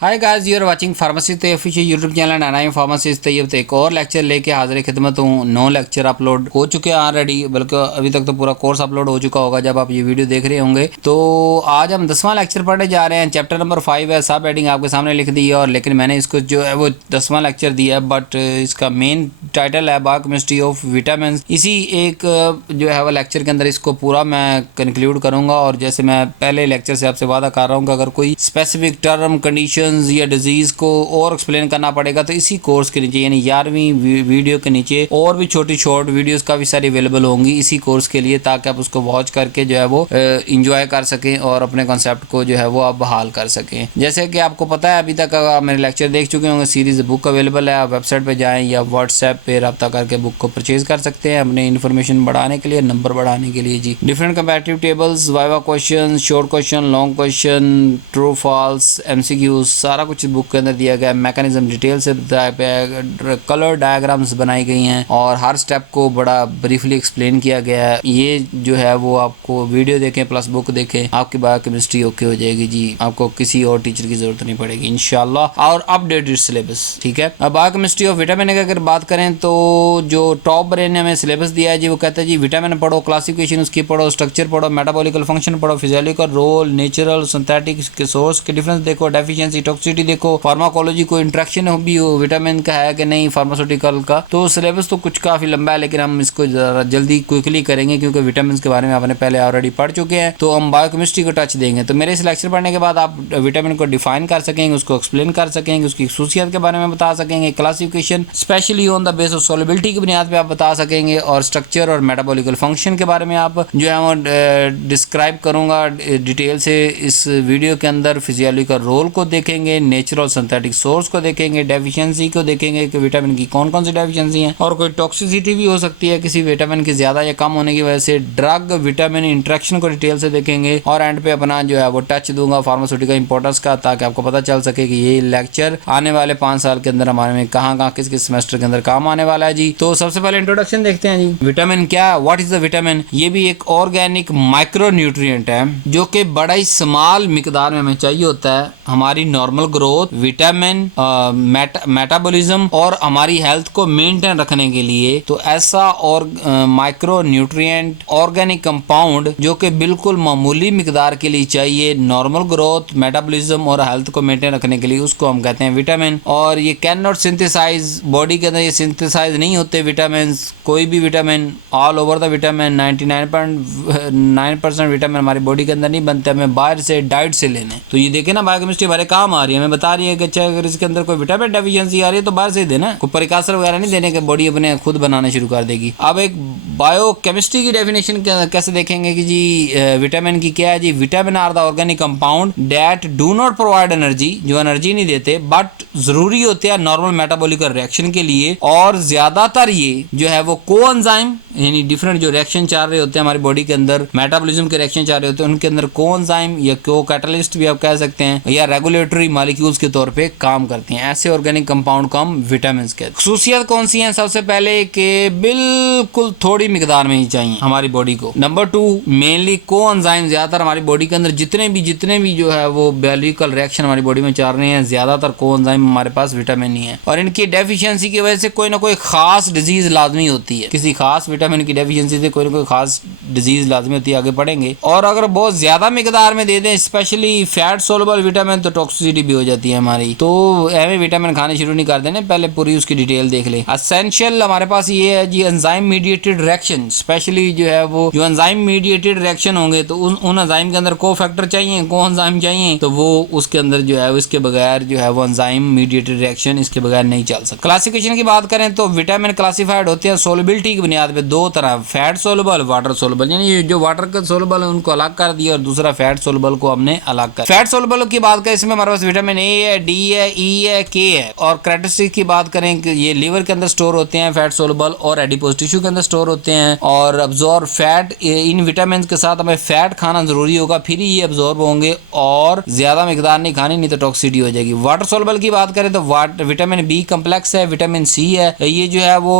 Hi guys, you are watching pharmacy Tayyab official YouTube channel and I am pharmacist Tayyab. तो एक और lecture लेके हाजिर खिदमत हूँ। 9 लेक्चर अपलोड हो चुके हैं ऑलरेडी, बल्कि अभी तक तो पूरा कोर्स अपलोड हो चुका होगा जब आप ये वीडियो देख रहे होंगे। तो आज हम 10वां लेक्चर पढ़ने जा रहे हैं। चैप्टर नंबर 5 है, सब हेडिंग आपके सामने लिख दी है, और लेकिन मैंने इसको जो है वो 10वां लेक्चर दिया है, बट इसका मेन टाइटल है बायोकेमिस्ट्री ऑफ विटामिन। इसी एक जो है वो लेक्चर के अंदर इसको पूरा मैं कंक्लूड करूँगा। और जैसे मैं पहले लेक्चर से आपसे वादा कर रहा हूँ कि अगर कोई स्पेसिफिक टर्म, कंडीशंस या डिजीज़ को और एक्सप्लेन करना पड़ेगा तो इसी कोर्स के नीचे, यानी 11वीं वीडियो के नीचे और भी छोटी शॉर्ट वीडियोस काफ़ी सारी अवेलेबल होंगी इसी कोर्स के लिए, ताकि आप उसको वॉच करके जो है वो इंजॉय कर सकें और अपने कॉन्सेप्ट को जो है वो आप बहाल कर सकें। जैसे कि आपको पता है, अभी तक आप मेरे लेक्चर देख चुके होंगे। सीरीज बुक अवेलेबल है, आप वेबसाइट पर जाएँ या व्हाट्सएप पे रब्ता करके बुक को परचेज कर सकते हैं अपने इन्फॉर्मेशन बढ़ाने के लिए, नंबर बढ़ाने के लिए जी। Different comparative tables, viva question, short question, long question, true false, MCQs, सारा कुछ बुक के अंदर दिया गया है। मैकेनिज्म डिटेल से बताया गया है, कलर डायग्राम्स बनाई गई हैं और हर स्टेप को बड़ा ब्रीफली एक्सप्लेन किया गया है। ये जो है वो आपको वीडियो देखें प्लस बुक देखें, आपकी बायोकेमिस्ट्री ओके हो जाएगी जी। आपको किसी और टीचर की जरूरत नहीं पड़ेगी इंशाल्लाह। और अपडेटेड सिलेबस, ठीक है। अब बायोकेमिस्ट्री ऑफ विटामिन की अगर बात करें तो जो टॉप ब्रेन ने हमें सिलेबस दिया है जी, वो कहता है जी विटामिन पढ़ो, क्लासिफिकेशन उसकी पढ़ो, स्ट्रक्चर पढ़ो, मेटाबॉलिकल फंक्शन पढ़ो, फिजियोलॉजिकल रोल, नेचुरल सिंथेटिक के सोर्स के डिफरेंस देखो, डेफिशिएंसी टॉक्सिसिटी देखो, फार्माकोलॉजी को इंट्रैक्शन भी हो विटामिन का है कि नहीं फार्मास्यूटिकल का। तो सिलेबस तो कुछ काफ़ी लंबा है, लेकिन हम इसको ज़रा जल्दी क्विकली करेंगे क्योंकि विटामिन के बारे में आपने पहले ऑलरेडी पढ़ चुके हैं। तो हम बायोकेमिस्ट्री को टच देंगे। तो मेरे इस लेक्चर पढ़ने के बाद आप विटामिन को डिफाइन कर सकेंगे, उसको एक्सप्लेन कर सकेंगे, उसकी खसूसियत के बारे में बता सकेंगे, classification specially on the base of solubility की बुनियाद पर आप बता सकेंगे, और स्ट्रक्चर और मेटाबॉलिकल फंक्शन के बारे में आप जो है वो डिस्क्राइब करूँगा डिटेल से इस वीडियो के अंदर। फिजियोलॉजिकल रोल को देखेंगे, नेचुरल सिंथेटिक सोर्स को देखेंगे, डेफिशिएंसी को देखेंगे कि विटामिन की कौन कौन सी डेफिशिएंसी हैं, और कोई टॉक्सिसिटी भी हो सकती है किसी विटामिन की ज़्यादा या कम होने की वजह से। ड्रग विटामिन इंट्रैक्शन को डिटेल से देखेंगे, और एंड पे अपना जो है वो टच दूंगा फार्मास्यूटिकल इंपॉर्टेंस का, ताकि आपको पता चल सके कि ये लेक्चर आने वाले 5 साल के अंदर हमारे में कहाँ कहाँ किस किस सेमेस्टर के अंदर काम आने वाला है जी। तो सबसे पहले इंट्रोडक्शन देखते हैं जी। विटामिन क्या, व्हाट इज द विटामिन? ये भी एक ऑर्गेनिक माइक्रो न्यूट्रिएंट है जो कि बड़ा ही स्मॉल मिकदार में हमें चाहिए होता है हमारी नॉर्मल ग्रोथ, विटामिन, मेटाबॉलिज्म और हमारी हेल्थ को मेंटेन रखने के लिए। तो ऐसा और माइक्रो न्यूट्रिएंट ऑर्गेनिक कंपाउंड जो कि बिल्कुल मामूली मिकदार के लिए चाहिए नॉर्मल ग्रोथ, मेटाबॉलिज्म और हेल्थ को मेंटेन रखने के लिए, उसको हम कहते हैं विटामिन। और ये कैन नॉट सिंथेसाइज, बॉडी के अंदर ये सिंथेसाइज नहीं होते विटामिन, कोई भी vitamin, all over the vitamin 99.9% vitamin हमारी बॉडी के अंदर नहीं बनते, हमें बाहर से डाइट से लेने। तो ये देखे ना, बायोकेमिस्ट्री हमारे काम आ रही है, हमें बता रही है कि अच्छा अगर इसके अंदर कोई विटामिन डेफिशिएंसी आ रही है तो बाहर से देना, कोई प्रिकॉशन वगैरह नहीं देने के, बॉडी अपने खुद बनाना शुरू कर देगी। अब एक बायोकेमिस्ट्री की डेफिनेशन कैसे देखेंगे कि जी विटामिन की क्या है जी। Vitamin are the organic compound that do not provide energy, जो एनर्जी नहीं देते बट जरूरी होते हैं नॉर्मल मेटाबॉलिकल रिएक्शन के लिए। और ज्यादातर ये जो है वो कोएंजाइम, यानी डिफरेंट जो रिएक्शन चल रहे होते हैं हमारी बॉडी के अंदर, मेटाबॉलिज्म के रिएक्शन चल रहे होते हैं, उनके अंदर कोएंजाइम या कैटलिस्ट भी आप कह सकते हैं, या रेगुलेटरी मॉलिक्यूल्स के तौर पे काम करती हैं। ऐसे ऑर्गेनिक कंपाउंड को हम विटामिन कहते हैं। खसूसियत कौन सी हैं? सबसे पहले कि बिल्कुल थोड़ी मिकदार में ही चाहिए हमारी बॉडी को। नंबर 2, मेनली कोएंजाइम, ज्यादातर हमारी बॉडी के अंदर जितने भी जो है वो बायोलॉजिकल रिएक्शन हमारी बॉडी में चल रहे हैं, ज्यादातर कोएंजाइम हमारे पास विटामिन ही है। और इनकी डेफिशिएंसी की वजह से कोई ना कोई खास डिजीज लाजमी होती है, किसी खास विटामिन की डेफिशिएंसी से कोई ना कोई खास डिजीज लाजमी होती है, आगे पढ़ेंगे। और अगर बहुत ज्यादा मिकदार में दे दें, स्पेशली फैट सोलबल विटामिन, तो टॉक्सिसिटी भी हो जाती है हमारी। तो हमें विटामिन खाने शुरू नहीं कर देने, पहले पूरी उसकी डिटेल देख ले। एसेंशियल हमारे पास ये है जी, एंजाइम मीडिएटेड रिएक्शन, स्पेशली जो है वो जो एंजाइम मीडिएटेड रिएक्शन होंगे तो उन एंजाइम के अंदर को फैक्टर चाहिए, को एंजाइम चाहिए, तो वो उसके अंदर जो है इसके बगैर जो है वो एंजाइम मीडिएटेड रिएक्शन इसके बगैर नहीं चल सकता। क्लासिफिकेशन की बात करें तो विटामिन क्लासिफाइड होते हैं सोलबिलिटी की बुनियाद पे दो तरह, फैट सोलबल, वाटर सोलबल। यानी जो वाटर का सोलबल है उनको अलग कर दिया, और दूसरा फैट सोलबल को हमने अलग कर। फैट सोलबल की बात करें, इसमें हमारे पास विटामिन ए है, डी है, ई है, के है। और कैरेक्टरिस्टिक की बात करें कि ये लीवर के अंदर स्टोर होते हैं फैट सोलबल, और एडिपोज टिश्यू के अंदर स्टोर होते हैं। और अब्जॉर्ब फैट, इन विटामिन के साथ हमें फैट खाना जरूरी होगा, फिर ही ये अब्जॉर्ब होंगे, और ज्यादा मिकदार नहीं खानी, नहीं तो टॉक्सिसिटी हो जाएगी। वाटर सोलबल की बात करें तो विटामिन बी कम्प्लेक्स है, विटामिन सी है, ये जो है वो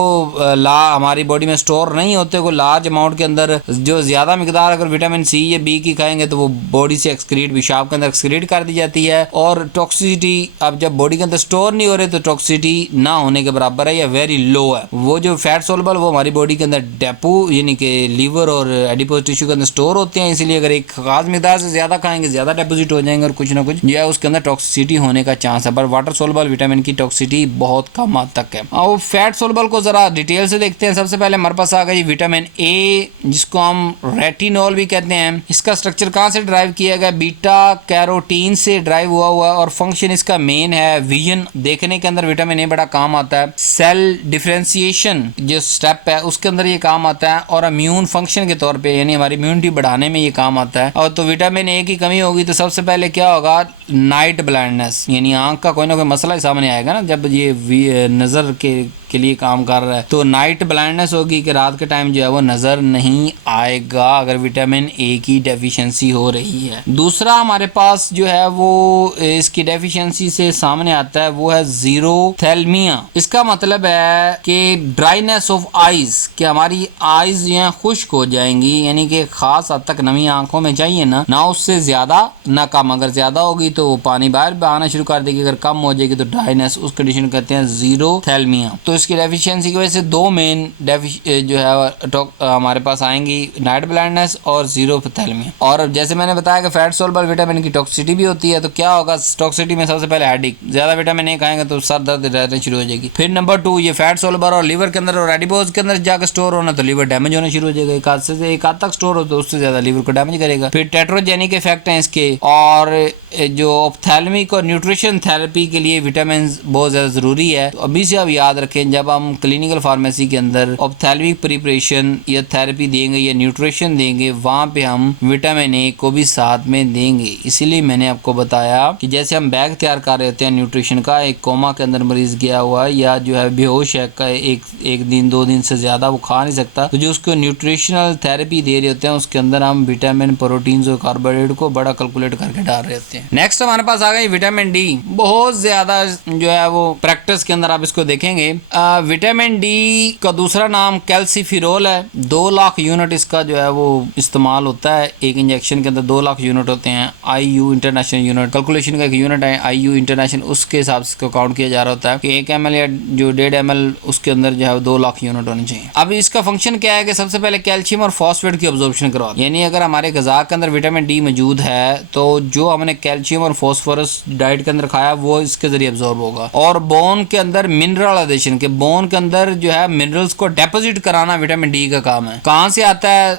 हमारी बॉडी में स्टोर नहीं होते कोई लार्ज अमाउंट के अंदर। जो ज्यादा मिकदार अगर विटामिन सी या बी की खाएंगे तो वो बॉडी से एक्सक्रीट, पेशाब के अंदर एक्सक्रीट कर दी जाती है, और और टॉक्सिसिटी अब जब बॉडी के अंदर स्टोर नहीं हो रहे तो टॉक्सिसिटी ना होने के बराबर है या वेरी लो है। वो जो फैट सोलबल वो हमारी बॉडी के अंदर डेपो यानी कि लीवर और एडिपोज टिश्यू के अंदर स्टोर होते हैं, इसलिए अगर एक खास मिकदार से ज्यादा खाएंगे ज्यादा डिपॉजिट हो जाएंगे और कुछ ना कुछ जो है उसके अंदर टॉक्सिसिटी होने का चांस है। पर वाटर सोलबल विटामिन की टॉक्सिसिटी बहुत कम हद तक है। और फैट सोलबल को जरा डिटेल से देखते हैं। सबसे पहले हमारे पास आ गई विटामिन ए, जिसको हम रेटिनॉल भी कहते हैं। इसका स्ट्रक्चर कहाँ से ड्राइव किया गया? बीटा कैरोटीन से ड्राइव हुआ और फंक्शन इसका मेन है विजन देखने के अंदर विटामिन ए बड़ा काम आता है। सेल डिफरेंशिएशन जो स्टेप है उसके अंदर ये काम आता है और इम्यून फंक्शन के तौर पे यानी हमारी इम्यूनिटी बढ़ाने में ये काम आता है। और तो विटामिन ए की कमी होगी तो सबसे पहले क्या होगा? नाइट ब्लाइंडनेस, यानी आंख का कोई ना कोई मसला ही सामने आएगा ना जब ये नजर के लिए काम कर रहा है, तो नाइट ब्लाइंडनेस होगी कि रात के टाइम जो है वो नजर नहीं आएगा अगर विटामिन ए की डेफिशिएंसी हो रही है। दूसरा हमारे पास जो है वो इसकी डेफिशिएंसी से सामने आता है वो है जीरोथैल्मिया। इसका मतलब है कि ड्राइनेस ऑफ आईज, कि हमारी आईज जो है खुश्क हो जाएंगी, यानी कि खास हद तक नमी आंखों में चाहिए ना उससे ज्यादा ना कम। अगर ज्यादा होगी तो पानी बाहर आना शुरू कर देगी, अगर कम हो जाएगी तो ड्राइनेस, उस कंडीशन कहते हैं जीरोथैल्मिया। तो इसकी डेफिशिएंसी की वजह से दो मेन जो है हमारे पास आएंगी, नाइट ब्लाइंडनेस और जीरोथैल्मिया। और जैसे मैंने बताया कि फैट सोलबल विटामिन की टॉक्सिसिटी भी होती है, तो क्या होगा? टॉक्सिसिटी में सबसे पहले हेडेक, ज्यादा विटामिन ए खाएंगे तो सर दर्द रहना शुरू हो जाएगी। फिर नंबर 2 ये फैट सोलबल और लीवर के अंदर और एडिपोज के अंदर जाकर स्टोर होना तो लीवर डैमेज होना शुरू हो जाएगा। एक हाथ तक स्टोर हो तो उससे ज्यादा लीवर को डैमेज करेगा। फिर टेट्रोजेनिक इफेक्ट है इसके। और जो ऑप्थेल्मिक और न्यूट्रिशन थेरेपी के लिए विटामिन बहुत ज्यादा जरूरी है। तो अभी से आप याद रखें जब हम क्लिनिकल फार्मेसी के अंदर ऑप्थेल्मिक प्रिपरेशन या थेरेपी देंगे या न्यूट्रिशन देंगे, वहां पे हम विटामिन ए को भी साथ में देंगे। इसीलिए मैंने आपको बताया कि जैसे हम बैग तैयार कर रहे होते हैं न्यूट्रिशन का, एक कोमा के अंदर मरीज गया हुआ या जो है बेहोश है का एक दिन 2 दिन से ज्यादा वो खा नहीं सकता, तो जो उसको न्यूट्रिशनल थेरेपी दे रहे होते हैं उसके अंदर हम विटामिन, प्रोटीन और कार्बोहाइड्रेट को बड़ा कैलकुलेट करके डाल रहे होते हैं। नेक्स्ट हमारे पास आ गई विटामिन डी। बहुत ज्यादा जो है वो प्रैक्टिस के अंदर आप इसको देखेंगे। विटामिन डी का दूसरा नाम कैल्सीफिरोल है। 2 लाख यूनिट इसका जो है वो इस्तेमाल होता है। एक इंजेक्शन के अंदर 2 लाख यूनिट होते हैं। IU इंटरनेशनल यूनिट, कैलकुलेशन का एक यूनिट है IU इंटरनेशनल, उसके हिसाब से काउंट किया जा रहा होता है कि 1 ml या जो 1.5 ml उसके अंदर जो है 2 लाख यूनिट होनी चाहिए। अब इसका फंक्शन क्या है कि सबसे पहले कैल्शियम और फॉस्फेट की अब्जॉर्प्शन करवा, यानी अगर हमारे ग़िज़ा के अंदर विटामिन डी मौजूद है तो जो हमने कैल्शियम और फॉस्फोरस डाइट के अंदर खाया वो इसके जरिए अब्जॉर्ब होगा। और बोन के अंदर मिनरलाइजेशन के, बोन के अंदर जो है मिनरल्स को डेपोजिट कराना विटामिन डी का काम है। कहाँ से आता है?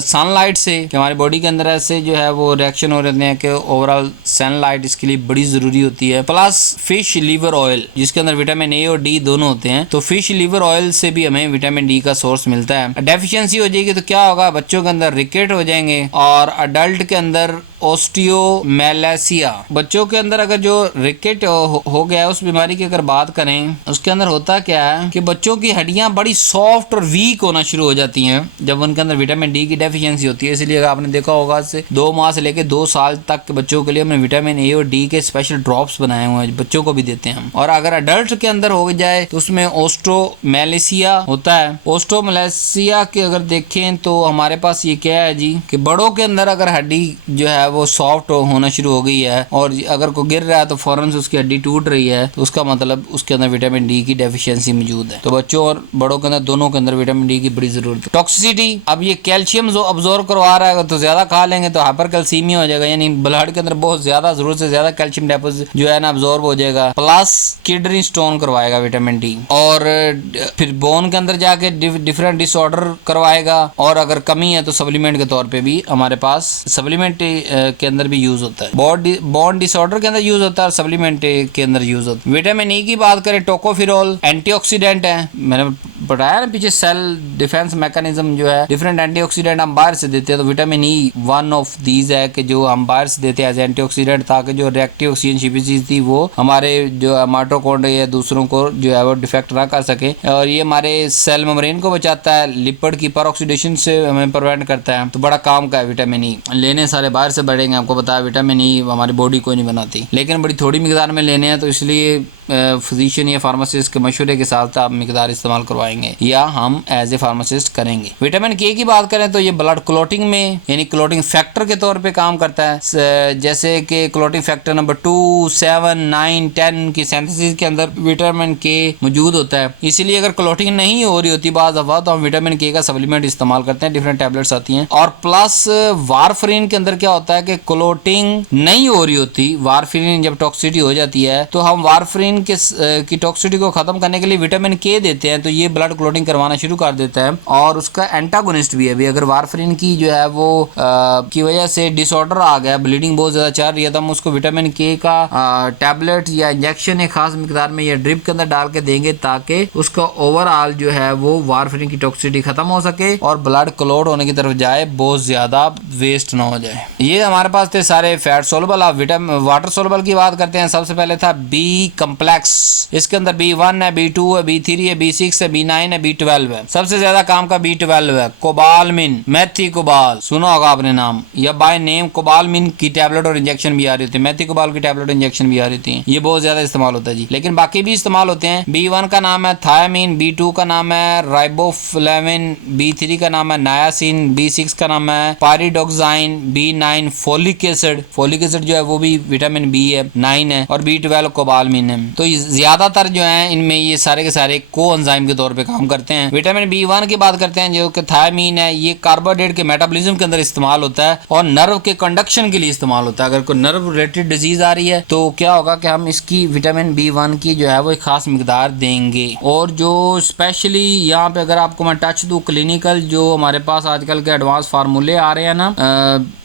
सनलाइट से, कि हमारी बॉडी के अंदर ऐसे जो है वो रिएक्शन हो रहे हैं कि ओवरऑल सनलाइट इसके लिए बड़ी जरूरी होती है। प्लस फिश लीवर ऑयल जिसके अंदर विटामिन ए और डी दोनों होते हैं, तो फिश लीवर ऑयल से भी हमें विटामिन डी का सोर्स मिलता है। डेफिशिएंसी हो जाएगी तो क्या होगा? बच्चों के अंदर रिकेट हो जाएंगे और अडल्ट के अंदर ओस्टियोमेलेसिया। बच्चों के अंदर अगर जो रिकेट हो गया उस बीमारी की अगर बात करें, उसके अंदर होता क्या है कि बच्चों की हड्डियां बड़ी सॉफ्ट और वीक होना शुरू हो जाती हैं जब उनके अंदर विटामिन डी की डेफिशिएंसी होती है। इसलिए आपने देखा होगा से 2 माह से लेकर 2 साल तक के बच्चों के लिए हमने विटामिन ए और डी के स्पेशल ड्रॉप्स बनाए हुए हैं, बच्चों को भी देते हैं हम। और अगर अडल्ट के अंदर हो जाए तो उसमें ओस्टोमेलेसिया होता है। ओस्टोमेलेसिया के अगर देखें तो हमारे पास ये क्या है जी कि बड़ों के अंदर अगर हड्डी जो है वो सॉफ्ट होना शुरू हो गई है और अगर कोई गिर रहा है तो फौरन से उसकी हड्डी टूट रही है, तो उसका मतलब उसके अंदर विटामिन डी की डेफिशिएंसी मौजूद है। तो बच्चों और बड़ों के अंदर दोनों के अंदर विटामिन डी की बड़ी जरूरत है। टॉक्सिसिटी, अब ये कैल्शियम जो अब्जॉर्ब करवा रहा है तो ज्यादा खा लेंगे तो हाइपर कैल्सीमिया हो जाएगा, यानी ब्लड के अंदर बहुत ज्यादा जरूरत से ज्यादा कैल्शियम डेपोजिट जो है ना अब्जॉर्ब हो जाएगा। प्लस किडनी स्टोन करवाएगा विटामिन डी, और फिर बोन के अंदर जाके डिफरेंट डिसऑर्डर करवाएगा। और अगर कमी है तो सप्लीमेंट के तौर पे भी हमारे पास सप्लीमेंट के अंदर भी यूज होता है। बोन डिसऑर्डर के अंदर यूज होता है और सप्लीमेंट के अंदर यूज होता है। विटामिन ई की बात करें, टोकोफिरोल एंटीऑक्सीडेंट है। मैंने बताया ना पीछे सेल डिफेंस मैकेनिज्म जो है, डिफरेंट एंटीऑक्सीडेंट हम बाहर से देते हैं, तो vitamin E one of these है कि जो हम बाहर से देते हैं एज एंटीऑक्सीडेंट, ताकि जो रिएक्टिव ऑक्सीजन स्पीशीज थी वो हमारे जो माइटोकॉन्ड्रिया या दूसरों को जो है वो डिफेक्ट ना कर सके। और ये हमारे सेल मेम्ब्रेन को बचाता है, लिपिड की परऑक्सीडेशन से हमें प्रिवेंट करता है। तो बड़ा काम का है विटामिन ई। लेने सारे बाहर से बढ़ेंगे, आपको बताया विटामिन ई हमारी बॉडी को नहीं बनाती, लेकिन बड़ी थोड़ी मिकदार में लेने हैं, तो इसलिए फिजिशियन या फार्मासिस्ट के मशवरे के साथ आप मिकदार इस्तेमाल करवाएंगे या हम एज ए फार्मासिस्ट करेंगे। विटामिन के की बात करें तो ये ब्लड क्लोटिंग में यानी क्लोटिंग फैक्टर के तौर पे काम करता है। जैसे कि क्लोटिंग फैक्टर नंबर 2, 7, 9, 10 की सिंथेसिस के अंदर विटामिन के मौजूद होता है। इसीलिए अगर क्लोटिंग नहीं हो रही होती बाज़ दफ़ा तो हम विटामिन के का सप्लीमेंट इस्तेमाल करते हैं, डिफरेंट टैबलेट्स आती हैं। और प्लस वारफरीन के अंदर क्या होता है कि क्लोटिंग नहीं हो रही होती, वारफरीन जब टॉक्सिसिटी हो जाती है तो हम वारफरीन की टॉक्सिसिटी को खत्म करने के लिए विटामिन के देते हैं, तो ये ब्लड क्लोटिंग करवाना शुरू कर देता है और उसका एंटागोनिस्ट भी है। अभी अगर वारफरीन की जो है वो की वजह से डिसऑर्डर आ गया, ब्लीडिंग बहुत ज्यादा चल रही है, तो हम उसको विटामिन के का टैबलेट या इंजेक्शन एक खास मिकदार में या ड्रिप के अंदर डाल के देंगे ताकि उसका ओवरऑल जो है वो वारफरीन की टॉक्सिसिटी खत्म हो सके और ब्लड क्लोट होने की तरफ जाए, बहुत ज्यादा वेस्ट ना हो जाए। ये हमारे पास थे सारे फैट सोलबल। आप वाटर सोलबल की बात करते हैं। सबसे पहले था बी कम्प्लेक्स, इसके अंदर B1 है, B2 है, B3 है, B6 है, B9 है, B12 है। सबसे ज्यादा काम का B12 है। कोबालमिन, मेथिकोबाल सुना होगा आपने नाम, या बाय नेम कोबालमिन की टैबलेट और इंजेक्शन भी आ रही थी, मेथिकोबाल की टैबलेट इंजेक्शन भी आ रही थी। ये बहुत ज्यादा इस्तेमाल होता है जी, लेकिन बाकी भी इस्तेमाल होते हैं। B1 का नाम है थायामीन, B2 का नाम है राइबोफ्लेविन, B3 का नाम है नायासिन, B6 का नाम है पायरिडोक्साइन, B9 folic acid, folic acid जो है वो भी विटामिन बी है, 9 है, और B12 कोबालमिन है। तो ज्यादातर जो है इनमें ये सारे के सारे को एंजाइम के तौर पे काम करते हैं। विटामिन B1 की बात करते हैं जो कि थायमीन है, ये कार्बोहाइड्रेट के मेटाबॉलिज्म के अंदर इस्तेमाल होता है और नर्व के कंडक्शन के लिए इस्तेमाल होता है। अगर कोई नर्व रिलेटेड डिजीज आ रही है तो क्या होगा कि हम इसकी विटामिन B1 की जो है वो एक खास मिकदार देंगे। और जो स्पेशली यहाँ पे अगर आपको मैं टच दूं, क्लिनिकल जो हमारे पास आजकल के एडवांस फार्मूले आ रहे हैं ना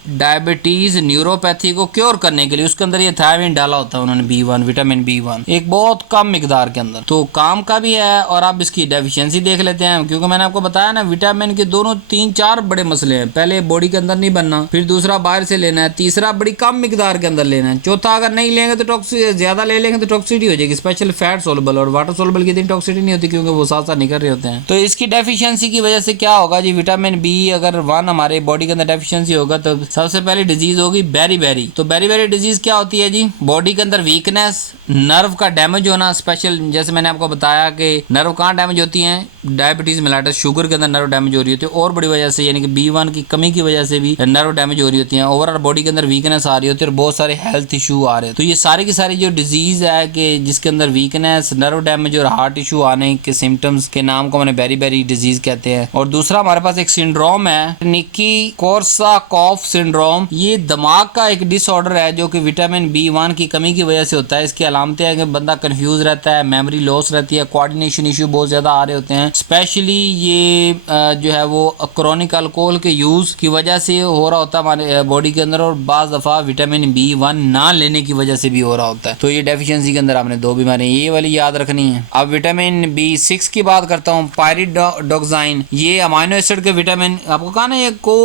डायबिटीज न्यूरोपैथी को क्योर करने के लिए, उसके अंदर ये थायमीन डाला होता है उन्होंने, B1 विटामिन B1 एक बहुत कम मिकदार के अंदर, तो काम का भी है। और आप इसकी डेफिशिएंसी देख लेते हैं, क्योंकि मैंने आपको बताया ना विटामिन के दोनों 3-4 बड़े मसले हैं। पहले बॉडी के अंदर नहीं बनना, फिर दूसरा बाहर से लेना है, तीसरा बड़ी कम मिकदार के अंदर लेना है, चौथा अगर नहीं लेंगे तो टॉक्सिक ज्यादा ले लेंगे तो टॉक्सिसिटी हो जाएगी, स्पेशल फैट सोलबल। और वाटर सोलबल की इतनी टॉक्सिसिटी नहीं होती क्योंकि वो साथ साथ निकल रहे होते हैं। तो इसकी डेफिशिएंसी की वजह से क्या होगा जी, विटामिन बी अगर 1 हमारे बॉडी के अंदर डेफिशिएंसी होगा तो सबसे पहले डिजीज होगी बेरी-बेरी। तो बेरी-बेरी डिजीज क्या होती है जी, बॉडी के अंदर वीकनेस, नर्व का डैमेज होना। स्पेशल जैसे मैंने आपको बताया कि नर्व कहाँ डैमेज होती हैं, डायबिटीज मेलाइटिस शुगर के अंदर नर्व डैमेज हो रही होती है, और बड़ी वजह से यानी कि B1 की कमी की वजह से भी नर्व डैमेज हो रही होती है, ओवरऑल बॉडी के अंदर वीकनेस आ रही होती है और बहुत सारे हेल्थ इशू आ रहे हैं। तो ये सारी की सारी जो डिजीज है कि जिसके अंदर वीकनेस, नर्व डैमेज और हार्ट इशू आने के सिम्टम्स के नाम को मैंने बेरी-बेरी डिजीज कहते हैं। और दूसरा हमारे पास एक सिंड्रोम है निकी कोर्साकॉफ सिंड्रोम, ये दिमाग का एक डिसऑर्डर है जो कि विटामिन B1 की कमी की वजह से होता है। इसकी अलामतें हैं कि बंदा कंफ्यूज रहता है, मेमोरी लॉस रहती है, कोऑर्डिनेशन इशू बहुत ज्यादा आ रहे होते हैं। स्पेशली ये जो है वो क्रोनिक अल्कोहल के यूज की वजह से हो रहा होता है हमारे बॉडी के अंदर, और बाज दफा विटामिन B1 ना लेने की वजह से भी हो रहा होता है। तो ये डेफिशिएंसी के अंदर आपने 2 बीमारियां ये वाली याद रखनी है। अब विटामिन B6 की बात करता हूँ, पायरिडोक्साइन, ये अमाइनो एसिड के विटामिन, आपको कहा ना ये को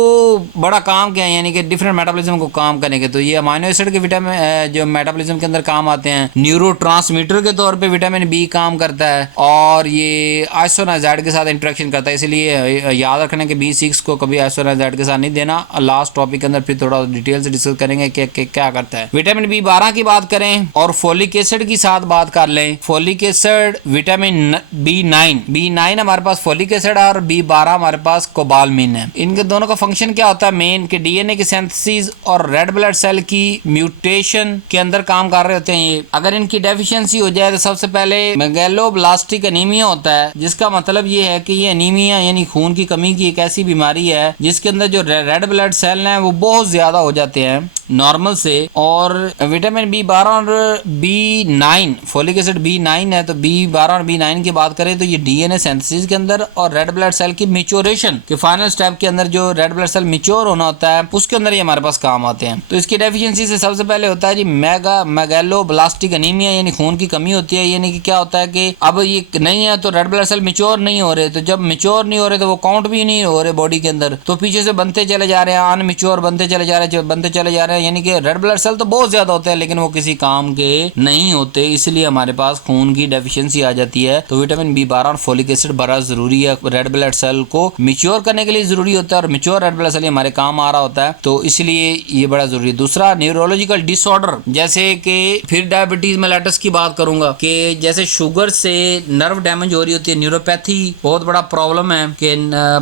बड़ा काम क्या है, यानी कि डिफरेंट मेटाबॉलिज्म को काम करने के। तो ये अमाइनो एसिड के विटामिन जो मेटाबॉलिज्म के अंदर काम आते हैं, न्यूरोट्रांसमीटर के तौर पे विटामिन बी काम करता है और ये आइसोनाइजाइड के साथ इंटरेक्शन करता है। इसलिए याद रखना कि B6 को कभी आइसोनाइजाइड के साथ नहीं देना। लास्ट टॉपिक के अंदर फिर थोड़ा डिटेल से डिस्कस करेंगे कि क्या करता है। विटामिन B12 की बात करें और फोलिक एसिड की साथ बात कर लें। फोलिक एसिड विटामिन B9 हमारे पास फोलिक एसिड है और B12 हमारे पास कोबालमिन है। इनके दोनों का फंक्शन क्या होता है, मेन के DNA की सिंथेसिस और रेड ब्लड सेल की म्यूटेशन के अंदर काम कर रहे होते हैं। ये अगर इनकी डेफिशिएंसी हो जाए तो सबसे पहले मेगैलोब्लास्टिक एनीमिया होता है, जिसका मतलब ये है कि ये एनीमिया यानी खून की कमी की एक ऐसी बीमारी है जिसके अंदर जो रेड ब्लड सेल हैं वो बहुत ज्यादा हो जाते हैं नॉर्मल से। और विटामिन B12 और B9, फोलिक एसिड B9 है, तो B12 और B9 की बात करें तो ये DNA सिंथेसिस के अंदर और रेड ब्लड सेल की मैच्योरेशन के फाइनल स्टेप के अंदर जो रेड ब्लड सेल मैच्योर होना होता है उसके अंदर ये हमारे पास काम आते हैं। तो इसकी डेफिशिएंसी से सबसे पहले होता है जी मेगैलोब्लास्टिक एनीमिया, यानी खून की कमी होती है। यानी कि क्या होता है कि अब ये नहीं है तो रेड ब्लड सेल मैच्योर नहीं हो रहे, तो जब मैच्योर नहीं हो रहे तो वो काउंट भी नहीं हो रहे बॉडी के अंदर, तो पीछे से बनते चले जा रहे हैं, अनमैच्योर बनते चले जा रहे हैं रहे हैं, यानी कि रेड ब्लड सेल तो बहुत ज्यादा होते हैं लेकिन वो किसी काम के नहीं होते, इसलिए हमारे पास खून की डेफिशिएंसी आ जाती है। तो विटामिन B12 और फोलिक एसिड बड़ा जरूरी है, रेड ब्लड सेल को मिच्योर करने के लिए जरूरी होता है और मिच्योर रेड ब्लड सेल हमारे काम आ रहा होता है, तो इसलिए ये बड़ा जरूरी है। दूसरा न्यूरोलॉजिकल डिसऑर्डर, जैसे कि फिर डायबिटीज मेलाइटस की बात करूंगा कि जैसे शुगर से नर्व डैमेज हो रही होती है, न्यूरोपैथी बहुत बड़ा प्रॉब्लम है कि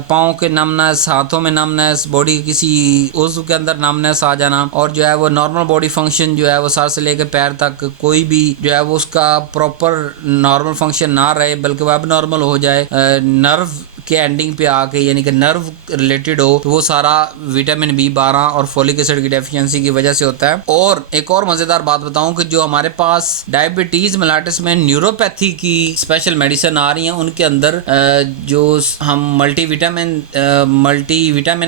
पाँव के नमनेस, हाथों में नमनेस, बॉडी किसी उस के अंदर नमनेस आ जाना, और जो है वो नॉर्मल बॉडी फंक्शन जो है वो सर से लेकर पैर तक कोई भी जो है वो उसका प्रॉपर नॉर्मल फंक्शन ना रहे बल्कि वो अब नॉर्मल हो जाए, नर्व के एंडिंग पे आके यानी कि नर्व रिलेटेड हो, तो वो सारा विटामिन B12 और फोलिक एसिड की डेफिशिएंसी की वजह से होता है। और एक और मजेदार बात बताऊं कि जो हमारे पास डायबिटीज मेलाइटिस में न्यूरोपैथी की स्पेशल मेडिसिन आ रही हैं, उनके अंदर जो हम मल्टीविटामिन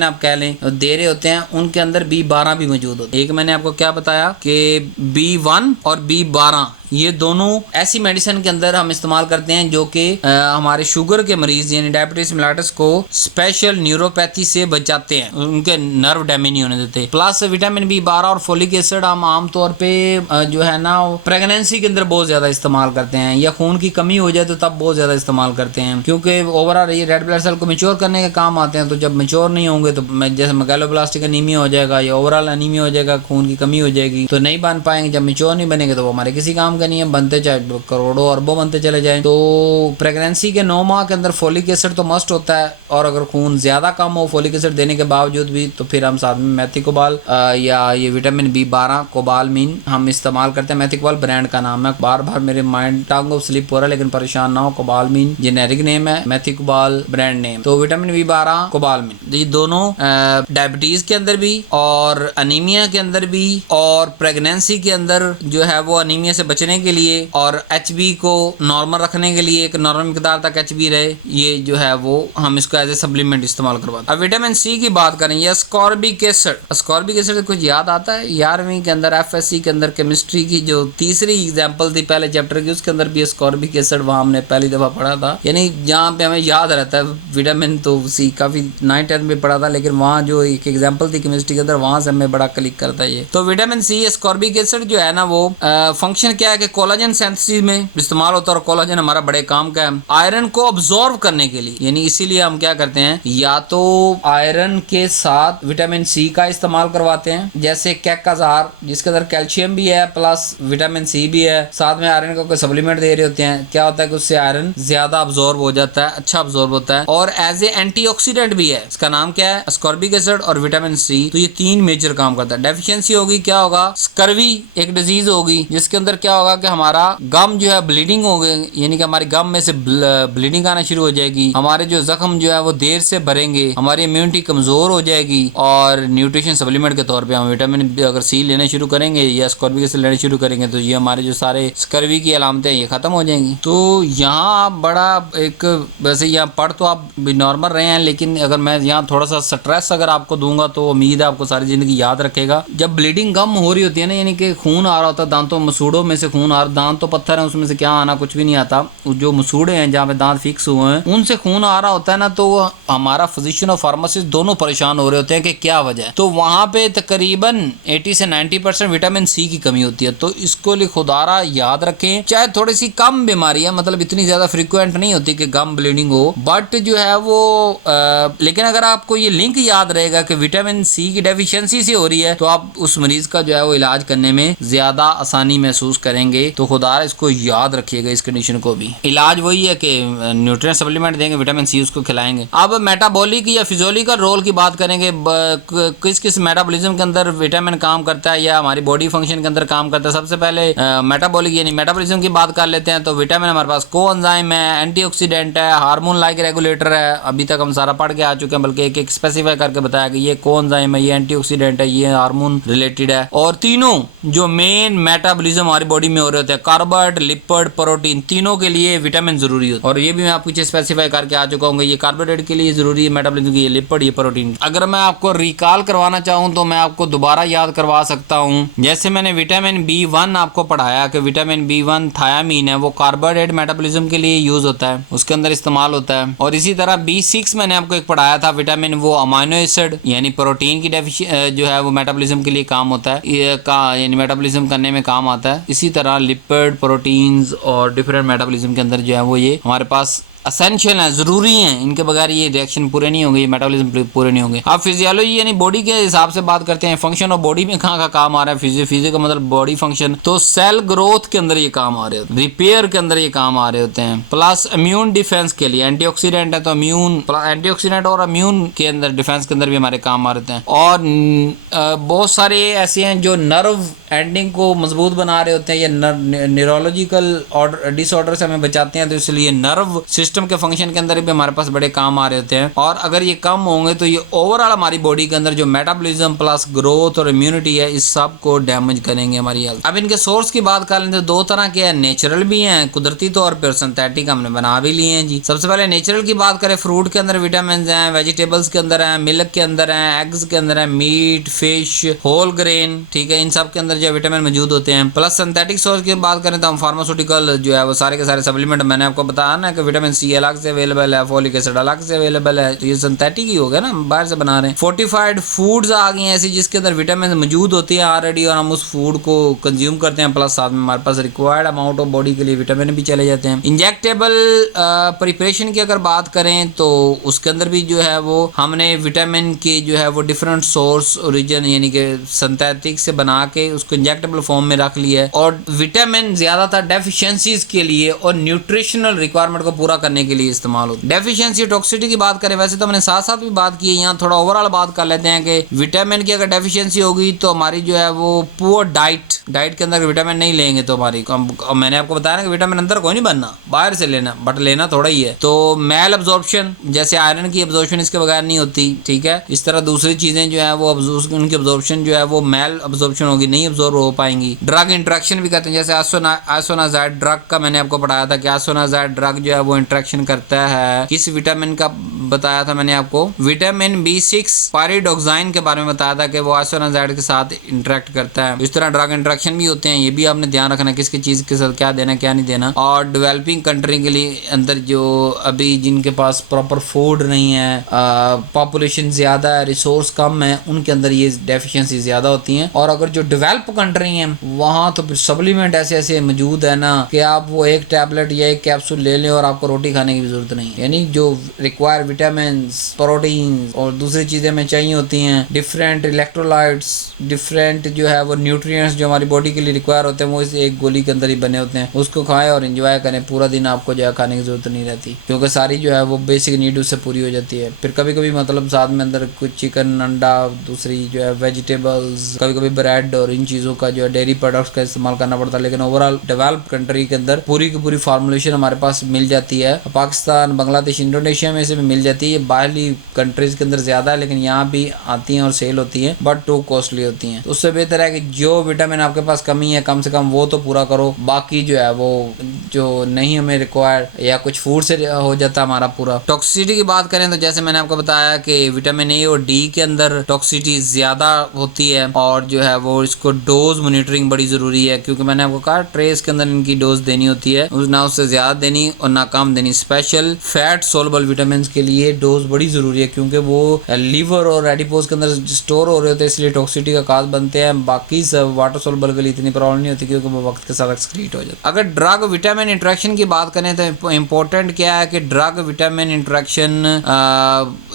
आप कह लें दे रहे होते हैं, उनके अंदर B12 भी मौजूद होता है। एक मैंने आपको क्या बताया कि B1 और B12 ये दोनों ऐसी मेडिसिन के अंदर हम इस्तेमाल करते हैं जो कि हमारे शुगर के मरीज यानी डायबिटीज मेलाइटिस को स्पेशल न्यूरोपैथी से बचाते हैं, उनके नर्व डैमेज नहीं होने देते। प्लस विटामिन B12 और फोलिक एसिड हम आमतौर पे जो है ना प्रेगनेंसी के अंदर बहुत ज्यादा इस्तेमाल करते हैं, या खून की कमी हो जाए तो तब बहुत ज्यादा इस्तेमाल करते हैं, क्योंकि ओवरऑल ये रेड ब्लड सेल को मैच्योर करने के काम आते हैं। तो जब मैच्योर नहीं होंगे तो जैसे मेगालोब्लास्टिक एनीमिया हो जाएगा या ओवरऑल एनीमिया हो जाएगा, खून की कमी हो जाएगी, तो नहीं बन पाएंगे। जब मैच्योर नहीं बनेंगे तो वो हमारे किसी काम का नहीं है, बनते चाहे करोड़ों अरबों बनते चले जाएं। तो प्रेगनेंसी के 9 माह के अंदर फोलिक एसिड तो मस्ट होता है, और अगर खून ज्यादा कम हो फोलिक एसिड देने के बावजूद भी तो फिर हम साथ में मेथिकोबाल या ये विटामिन B12 कोबालमीन हम इस्तेमाल करते हैं। मेथिकोबाल ब्रांड का नाम है, बार बार मेरे माइंड टांग ऑफ स्लिप हो रहा है, लेकिन परेशान ना हो, कोबालमीन जेनेरिक नेम है, मेथिकोबाल ब्रांड नेम। तो विटामिन B12 कोबालमीन ये दोनों डायबिटीज के अंदर भी और अनीमिया के अंदर भी और प्रेगनेंसी के अंदर जो है वो अनीमिया से बचने के लिए और HB को नॉर्मल रखने के लिए, एक नॉर्मल मिकदार तक HB रहे, ये जो है वो हम इसको एज ए सप्लीमेंट इस्तेमाल करवाते हैं। अब विटामिन C की बात करें, ये अस्कॉर्बिक एसिड, अस्कॉर्बिक एसिड कुछ याद आता है 11वीं के अंदर FSC के अंदर केमिस्ट्री की जो तीसरी एग्जाम्पल थी पहले चैप्टर की, उसके अंदर भी अस्कॉर्बिक एसिड वहां हमने पहली दफा पढ़ा था, यानी जहाँ पे हमें याद रहता है विटामिन तो C काफी 9th-10th में पढ़ा था, लेकिन वहाँ जो एक एग्जाम्पल थी केमिस्ट्री के अंदर वहां से हमें बड़ा क्लिक करता है ये। तो विटामिन C अस्कॉर्बिक एसिड जो है ना वो फंक्शन क्या है कि कोलाजन सिंथेसिस में इस्तेमाल होता है, और कोलाजन हमारा बड़े काम का है आयरन को अब्सॉर्ब करने के लिए, यानी इसीलिए हम क्या करते हैं या तो आयरन के साथ विटामिन C का इस्तेमाल करवाते हैं, जैसे कैकाजार जिसके अंदर कैल्शियम भी है प्लस विटामिन C भी है, साथ में आयरन का कोई सप्लीमेंट दे रहे होते हैं, क्या होता है कि उससे आयरन ज्यादा अब्सॉर्ब हो जाता है, अच्छा अब्सॉर्ब होता है, और एज ए एंटीऑक्सीडेंट भी है। इसका नाम क्या है? अस्कॉर्बिक एसिड और विटामिन C। तो ये 3 मेजर काम करता है। डेफिशिएंसी होगी क्या होगा? स्कर्वी एक डिजीज होगी जिसके अंदर क्या होगा कि हमारा गम जो है ब्लीडिंग हो गए, यानी कि हमारे गम में से ब्लीडिंग आना शुरू हो जाएगी, हमारे जो जख्म जो है वो देर से भरेंगे, हमारी इम्यूनिटी कमजोर हो जाएगी, और न्यूट्रिशन सप्लीमेंट के तौर पे हम विटामिन अगर C लेने शुरू करेंगे या अस्कॉर्बिक एसिड लेने शुरू करेंगे तो ये हमारे जो सारे स्कर्वी की अलामतें ये खत्म हो जाएंगी। तो यहाँ बड़ा एक वैसे यहाँ पढ़ तो आप नॉर्मल रहे हैं, लेकिन अगर मैं यहाँ थोड़ा सा स्ट्रेस अगर आपको दूंगा तो उम्मीद है आपको सारी जिंदगी याद रखेगा। जब ब्लीडिंग गम हो रही होती है ना, यानी कि खून आ रहा होता है दांतों मसूड़ों में से खून आ रहा, दांत तो पत्थर है उसमें से क्या आना, कुछ भी नहीं आता, जो मसूड़े हैं जहाँ पे दांत फिक्स हुए हैं उनसे खून आ रहा होता है ना, तो हमारा फिजिशियन और फार्मासिस्ट दोनों परेशान हो रहे होते हैं कि क्या वजह है। तो वहाँ पे तकरीबन 80 से 90% विटामिन C की कमी होती है। तो इसको लिए खुदारा याद रखें, चाहे थोड़ी सी कम बीमारी है, मतलब इतनी ज्यादा फ्रिक्वेंट नहीं होती कि गम ब्लीडिंग हो, बट जो है वो लेकिन अगर आपको ये लिंक याद रहेगा कि विटामिन C की डेफिशिएंसी से हो रही है तो आप उस मरीज का जो है वो इलाज करने में ज्यादा आसानी महसूस करेंगे। तो खुदारा इसको याद रखिएगा, इस कंडीशन को भी। इलाज वही है कि न्यूट्रिएंट सप्लीमेंट देंगे, विटामिन C उसको खिलाएंगे। अब मेटाबॉलिक या फिजियोलॉजिकल रोल की बात करेंगे, किस किस मेटाबॉलिज्म के अंदर विटामिन काम करता है या हमारी बॉडी फंक्शन के अंदर काम करता है। सबसे पहले मेटाबॉलिक यानी मेटाबॉलिज्म की बात कर लेते हैं। तो विटामिन हमारे पास कोएंजाइम है, एंटीऑक्सीडेंट है, हार्मोन लाइक रेगुलेटर है, अभी तक हम सारा पढ़ के आ चुके हैं, बल्कि एक एक स्पेसिफाई करके बताया कि ये कोएंजाइम है, ये एंटीऑक्सीडेंट है, ये हार्मोन रिलेटेड है। और तीनों जो मेन मेटाबॉलिज्म हमारी बॉडी में हो रहे होते हैं। कार्बोहाइड्रेट, लिपिड, प्रोटीन, तीनों के लिए विटामिन जरूरी होता है। और ये भी मैं आपको पीछे स्पेसिफाई करके आ चुका हूँ, ये कार्बोहाइड्रेट के लिए जरूरी है मेटाबॉलिज्म की, ये लिपिड, ये प्रोटीन। अगर मैं आपको रिकॉल करवाना चाहूँ तो मैं आपको दोबारा याद करवा सकता हूँ। जैसे मैंने विटामिन B1 आपको पढ़ाया कि विटामिन B1 थायामीन है, वो कार्बोहाइड्रेट मेटाबॉलिज्म के लिए यूज होता है, उसके अंदर इस्तेमाल होता है। और इसी तरह B6 मैंने आपको एक पढ़ाया था विटामिन, वो अमाइनो एसिड यानी प्रोटीन की जो है वो मेटाबॉलिज्म के लिए काम होता है, यानी मेटाबॉलिज्म करने में काम आता है। इसी तरह लिपिड, प्रोटीन्स और डिफरेंट मेटाबॉलिज्म के अंदर जो है वो ये हमारे पास असेंशियल है, जरूरी हैं, इनके बगैर ये रिएक्शन पूरे नहीं होंगे, ये मेटाबॉलिज्म पूरे नहीं होंगे। आप फिजियोलॉजी यानी बॉडी के हिसाब से बात करते हैं, फंक्शन ऑफ बॉडी में कहाँ का काम आ रहा है, फिजियो का मतलब बॉडी फंक्शन, तो सेल ग्रोथ के अंदर ये काम आ रहे होते हैं, रिपेयर के अंदर ये काम आ रहे होते हैं, प्लस इम्यून डिफेंस के लिए, एंटीऑक्सीडेंट है तो एंटीऑक्सीडेंट और इम्यून के अंदर डिफेंस के अंदर भी हमारे काम आ रहे हैं। और बहुत सारे ऐसे हैं जो नर्व एंडिंग को मजबूत बना रहे होते हैं, ये न्यूरोलॉजिकल डिसऑर्डर से हमें बचाते हैं, तो इसलिए नर्व सिस्टम के फंक्शन के अंदर भी हमारे पास बड़े काम आ रहे होते हैं। और अगर ये कम होंगे तो ये ओवरऑल हमारी बॉडी के अंदर जो मेटाबॉलिज्म प्लस ग्रोथ और इम्यूनिटी है, इस सब को डैमेज करेंगे हमारी हेल्थ। अब इनके सोर्स की बात कर लें तो दो तरह के हैं, नेचुरल भी हैं कुदरती तौर पर, सिंथेटिक हमने बना भी लिए हैं जी। सबसे पहले नेचुरल की बात करें, फ्रूट के अंदर विटामिन हैं, वेजिटेबल्स के अंदर हैं, मिल्क के अंदर हैं, एग्स के अंदर है, मीट, फिश, होल ग्रेन, ठीक है, इन सब के अंदर जो विटामिन मौजूद होते हैं। प्लस सिंथेटिक सोर्स की बात करें तो हम फार्मास्यूटिकल जो है वो सारे के सारे सप्लीमेंट, मैंने आपको बताया ना कि विटामिन सी अलग से अवेलेबल है, फोलिक एसिड अलग से अवेलेबल है, तो ये सिंथेटिक ही हो गया ना, बाहर से बना रहे हैं। फोर्टिफाइड फूड्स आ गई हैं ऐसी जिसके अंदर विटामिन मौजूद होती है ऑलरेडी, और हम उस फूड को कंज्यूम करते हैं, प्लस साथ में हमारे पास रिक्वायर्ड अमाउंट ऑफ बॉडी के लिए विटामिन भी चले जाते हैं। इंजेक्टेबल प्रिपरेशन की अगर बात करें तो उसके अंदर भी जो है वो हमने विटामिन के जो है वो डिफरेंट सोर्स ओरिजिन यानी कि सिंथेटिक से बना के उसको इंजेक्टेबल फॉर्म में रख लिया है। और विटामिन ज्यादातर डेफिशिएंसीज के लिए और न्यूट्रिशनल रिक्वायरमेंट को पूरा करने के लिए इस्तेमाल होता है। डेफिशिएंसी टॉक्सिसिटी की बात करें, वैसे तो हमने साथ साथ भी बात की है, यहाँ थोड़ा ओवरऑल बात कर लेते हैं कि विटामिन की अगर डेफिशिएंसी होगी तो हमारी जो है वो पुअर डाइट के अंदर विटामिन नहीं लेंगे तो हमारी, मैंने आपको बताया ना कि विटामिन अंदर कोई नहीं बनना, बाहर से लेना, बट लेना थोड़ा ही है। तो मेल अब्जॉर्प्शन जैसे आयरन की अब्जॉर्प्शन इसके बगैर नहीं होती, ठीक है, इस तरह दूसरी चीजें जो है वो उनकी अब्जॉर्प्शन जो है वो मेल अब्जॉर्प्शन होगी, नहीं अब्जॉर्ब हो पाएंगी। ड्रग इंटरेक्शन भी करते हैं, जैसे आइसोनाजाइड ड्रग का मैंने आपको पढ़ाया था कि आइसोनाजाइड ड्रग जो है वो इंटरेक्शन करता है किस विटामिन का, बताया था मैंने आपको विटामिन B6 पायरिडोक्साइन के बारे में बताया था कि वो आइसोनाजाइड के साथ इंटरेक्ट करता है। इस तरह ड्रग इंटरेक्शन भी होते हैं, ये भी आपने ध्यान रखना किसकी चीज के साथ क्या देना क्या नहीं देना। और डेवलपिंग कंट्री के लिए अंदर जो अभी जिनके पास प्रॉपर फूड नहीं है, पॉपुलेशन ज्यादा है, रिसोर्स कम है, उनके अंदर ये डेफिशिएंसी ज्यादा होती हैं। और अगर जो डेवलप कंट्री है वहाँ तो फिर सप्लीमेंट ऐसे ऐसे मौजूद है ना कि आप वो एक टैबलेट या एक कैप्सूल ले लें और आपको रोटी खाने की भी जरूरत नहीं है। यानी जो रिक्वायर विटामिन, प्रोटीन और दूसरी चीजें में चाहिए होती हैं, डिफरेंट इलेक्ट्रोलाइट्स, डिफरेंट जो है वो न्यूट्रिएंट्स जो हमारी बॉडी के लिए रिक्वायर होते हैं, वो इस एक गोली के अंदर ही बने होते हैं। उसको खाएं और एंजॉय करें, पूरा दिन आपको जो है खाने की जरूरत नहीं रहती, क्योंकि सारी जो है वो बेसिक नीड उससे पूरी हो जाती है। फिर कभी कभी मतलब साथ में अंदर कुछ चिकन, अंडा, दूसरी जो है वेजिटेबल्स, कभी कभी ब्रेड और इन चीज़ों का जो है डेयरी प्रोडक्ट्स का इस्तेमाल करना पड़ता है। लेकिन ओवरऑल डेवलप कंट्री के अंदर पूरी की पूरी फार्मूलेशन हमारे पास मिल जाती है। पाकिस्तान, बांग्लादेश, इंडोनेशिया में से भी मिल जाती है। बाहरी कंट्रीज के अंदर ज़्यादा है, लेकिन यहाँ भी आती हैं और सेल होती हैं, बट टू कॉस्टली होती हैं। तो उससे बेहतर है कि जो विटामिन आपके पास कमी है कम से कम वो तो पूरा करो, बाकी जो है वो जो नहीं हमें रिक्वायर्ड या कुछ फूड से हो जाता है हमारा पूरा। टॉक्सिसिटी की बात करें तो जैसे मैंने आपको बताया कि विटामिन ए और डी के अंदर टॉक्सिसिटी ज़्यादा होती है, और जो है वो इसको डोज मॉनिटरिंग बड़ी ज़रूरी है, क्योंकि मैंने आपको कहा ट्रेस के अंदर इनकी डोज देनी होती है, ना उससे ज़्यादा देनी और ना कम देनी। स्पेशल फैट सोलबल विटामिन के लिए डोज बड़ी ज़रूरी है, क्योंकि वो लीवर और एडिपोज के अंदर स्टोर हो रहे होते हैं, इसलिए टॉक्सिसिटी का काज बनते हैं। बाकी सब वाटर सोलबल के लिए इतनी प्रॉब्लम नहीं होती, क्योंकि वो वक्त के साथ एक्सक्रीट हो जाता है। अगर ड्रग विटामिन इंटरेक्शन की बात करें तो इम्पोर्टेंट क्या है कि ड्रग विटामिन इंटरेक्शन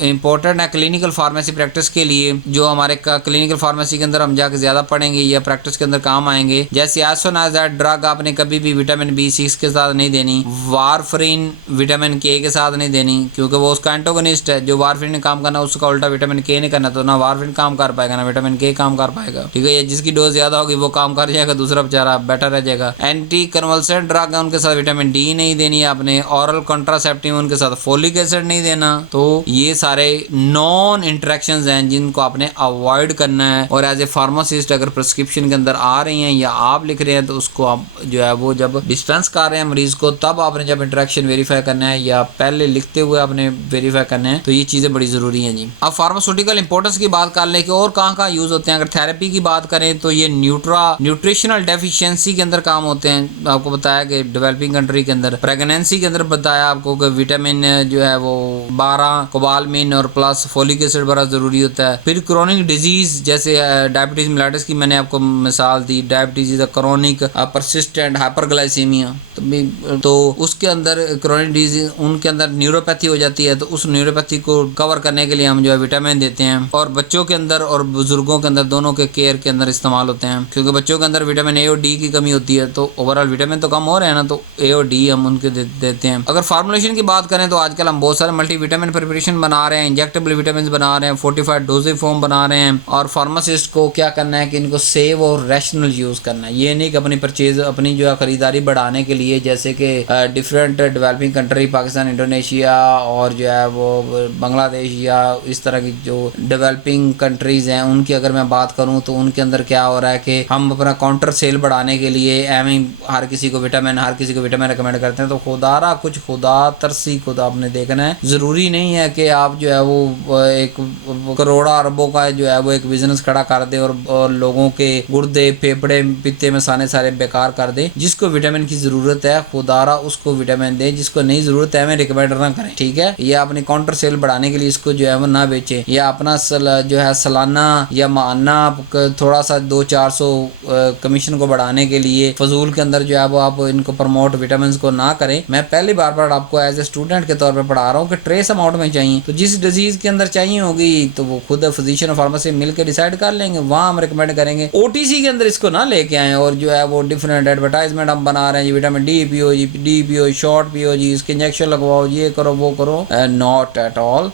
इम्पोर्टेंट है क्लिनिकल फार्मेसी प्रैक्टिस के लिए, जो हमारे क्लिनिकल फार्मेसी के अंदर हम जाके ज़्यादा पढ़ेंगे या प्रैक्टिस के अंदर काम आएंगे। जैसे आइसोनाजाइड ड्रग आपने कभी भी विटामिन B6 के साथ नहीं देनी, वारफरिन विटामिन K के साथ नहीं देनी, क्योंकि वो उसका उसका एंटोगनिस्ट है, जो वारफिन ने काम करना उसका उल्टा विटामिन के ने करना, तो ना वारफिन काम कर पाएगा ना विटामिन के काम कर पाएगा, ठीक है। जिसकी डोज ज्यादा होगी वो काम कर जाएगा, दूसरा बेचारा बेटर रह जाएगा। एंटी कन्वल्सेंट ड्रग है, उनके साथ विटामिन डी नहीं देनी है आपने। ऑरल कॉन्ट्रासेप्टिव, उनके साथ फोलिक एसिड नहीं देना। तो ये सारे नॉन इंटरेक्शंस हैं जिनको आपने अवॉइड करना है। और एज ए फार्मासिस्ट अगर प्रिस्क्रिप्शन के अंदर आ रही हैं या आप लिख रहे हैं तो उसको आप जो है वो जब डिस्पेंस कर रहे हैं मरीज को, तब आपने जब इंटरेक्शन वेरीफाई करना है या पहले लिखते हुए आपने वेरीफाई करना है। तो ये चीजें बड़ी जरूरी हैं जी। अब फार्मास्यूटिकल इंपॉर्टेंस की बात कर लें कि और कहाँ यूज होते हैं। अगर थेरेपी की बात करें तो ये न्यूट्रिशनल डेफिशिएंसी के अंदर काम होते हैं। आपको बताया कि डेवलपिंग कंट्री के अंदर प्रेगनेंसी के अंदर बताया आपको कि विटामिन जो है वो 12 कोबालमिन और प्लस फोलिक एसिड बड़ा जरूरी होता है। फिर क्रोनिक डिजीज जैसे डायबिटीज मिलेटस की मैंने आपको मिसाल दी। Diabetes is chronic persistent hyperglycaemia, तो उसके अंदर क्रोनिक डिजीज उनके अंदर न्यूरोपैथी हो जाती है। तो उस न्यूरोपैथी को कवर करने के लिए हम जो है विटामिन देते हैं। और बच्चों के अंदर और बुजुर्गों के अंदर दोनों के केयर के अंदर इस्तेमाल होते हैं, क्योंकि बच्चों के अंदर विटामिन ए और डी की कमी होती है। तो ओवरऑल विटामिन तो कम हो रहे हैं ना, तो ए और डी हम उनके देते हैं। अगर फार्मुलेशन की बात करें तो आजकल हम बहुत सारे मल्टीविटामिन प्रिपरेशन बना रहे हैं, इंजेक्टेबल विटामिन बना रहे हैं, फोर्टिफाइड डोजेज फॉर्म बना रहे हैं। और फार्मासिस्ट को क्या करना है कि इनको सेव और रैशनल यूज करना है। ये नहीं कि अपनी परचेज अपनी जो है खरीदारी बढ़ाने के लिए, जैसे कि different developing country Pakistan, Indonesia और जो है वो बांग्लादेश या इस तरह की जो डेवलपिंग कंट्रीज हैं उनकी अगर मैं बात करूं तो उनके अंदर क्या हो रहा है कि हम अपना काउंटर सेल बढ़ाने के लिए एवं हर किसी को विटामिन रिकमेंड करते हैं। तो खुदारा कुछ खुदा तरसी खुद आपने देखना है। जरूरी नहीं है कि आप जो है वो एक करोड़ा अरबों का जो है वो एक बिजनेस खड़ा कर दे और लोगों के गुर्दे फेफड़े पित्ते में सारे बेकार कर दे। जिसको विटामिन की जरूरत है खुदारा उसको विटामिन दे, जिसको नहीं जरूरत है हमें रिकमेंड ना करें, ठीक है। या अपनी काउंटर सेल बढ़ाने के लिए इसको जो है वो ना बेचे, या अपना जो है सालाना या माहाना थोड़ा सा 200-400 कमीशन को बढ़ाने के लिए फजूल के अंदर जो है वो आप इनको प्रमोट विटामिन को ना करें। मैं पहली बार आपको एज ए स्टूडेंट के तौर पर पढ़ा रहा हूँ कि ट्रेस अमाउंट में चाहिए। तो जिस डिजीज के अंदर चाहिए होगी तो वो खुद फिजिशियन और फार्मेसी मिलकर डिसाइड कर लेंगे, वहाँ हम रिकमेंड करेंगे। ओटीसी के अंदर इसको ना लेके आए और जो है वो डिफरेंट एडवर्टाइजमेंट हम बना रहे हैं, विटामिन डी पियो, शॉर्ट पियो जी, इसके इंजेक्शन लगवाओ, ये करो वो करो। Not at all.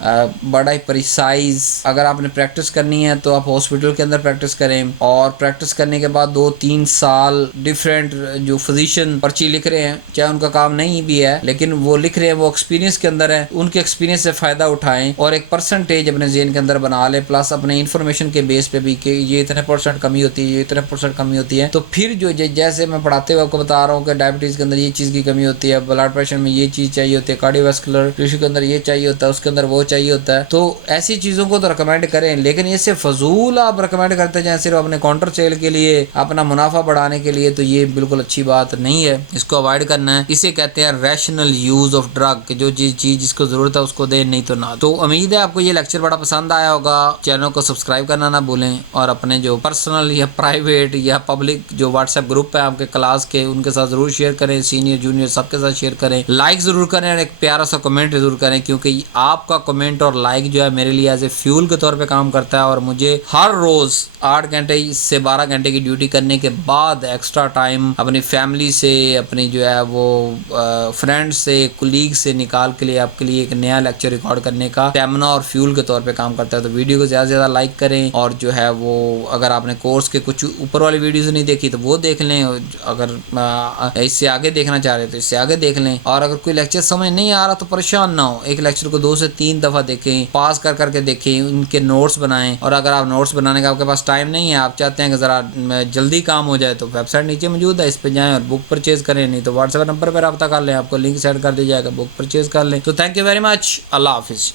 बड़ा ही प्रिसाइज अगर आपने प्रैक्टिस करनी है तो आप हॉस्पिटल के अंदर प्रैक्टिस करें, और प्रैक्टिस करने के बाद 2-3 साल डिफरेंट जो फिजिशियन पर्ची लिख रहे हैं, चाहे उनका काम नहीं भी है लेकिन वो लिख रहे हैं, वो एक्सपीरियंस के अंदर है, उनके एक्सपीरियंस से फायदा उठाएं और एक परसेंटेज अपने जेन के अंदर बना ले, प्लस अपने इन्फॉर्मेशन के बेस पे भी कि ये इतने % कमी होती है, ये इतने % कमी होती है। तो फिर जो जैसे मैं पढ़ाते हुए आपको बता रहा हूँ कि डायबिटीज के अंदर ये चीज़ की कमी होती है, ब्लड प्रेशर में ये चीज़ चाहिए होती है, कार्डियोवास्कुलर टिश्यू के अंदर ये चाहिए होता है, उसके अंदर वो चाहिए होता है। तो ऐसी चीज़ों को तो रिकमेंड करें, लेकिन इससे फजूल आप रिकमेंड करते जाएं सिर्फ अपने काउंटर सेल के लिए, अपना मुनाफा बढ़ाने के लिए, तो ये बिल्कुल अच्छी बात नहीं है। इसको अवॉइड करना है। इसे कहते हैं रैशनल यूज ऑफ ड्रग, जो चीज़ जिसको जरूरत है उसको दे, नहीं तो ना। तो उम्मीद है आपको ये लेक्चर बड़ा पसंद आया होगा। चैनल को सब्सक्राइब करना ना भूलें और अपने जो पर्सनल या प्राइवेट या पब्लिक जो व्हाट्सएप ग्रुप है आपके क्लास के, उनके साथ जरूर शेयर करें। सीनियर जूनियर सबके साथ शेयर करें, लाइक जरूर करें और एक प्यारा सा कमेंट जरूर करें, क्योंकि आपका कमेंट और लाइक जो है मेरे लिए एज ए फ्यूल के तौर पे काम करता है। और मुझे हर रोज 8 घंटे से 12 घंटे की ड्यूटी करने के बाद एक्स्ट्रा टाइम अपनी फैमिली से, अपनी जो है वो फ्रेंड्स से, कुलीग से निकाल के लिए आपके लिए एक नया लेक्चर रिकॉर्ड करने का स्टैमिना और फ्यूल के तौर पे काम करता है। तो वीडियो को ज़्यादा से ज़्यादा लाइक करें और जो है वो अगर आपने कोर्स के कुछ ऊपर वाली वीडियोस नहीं देखी तो वो देख लें, अगर इससे आगे देखना चाह रहे तो इससे आगे देख लें। और अगर कोई लेक्चर समझ नहीं आ रहा तो परेशान ना हो, एक लेक्चर को 2 से 3 दफ़ा देखें, पास कर करके देखें, उनके नोट्स बनाएं। और अगर आप नोट्स बनाने का आपके पास टाइम नहीं है, आप चाहते हैं कि ज़रा जल्दी काम हो जाए, तो वेबसाइट नीचे मौजूद है, इस पर जाएँ और बुक परचेज करें। नहीं तो व्हाट्सएप नंबर पर रब्ता कर लें, आपको लिंक सेंड कर दिया जाएगा, बुक परचेज कर लें। तो थैंक यू वेरी मच। अल्लाह हाफिज़।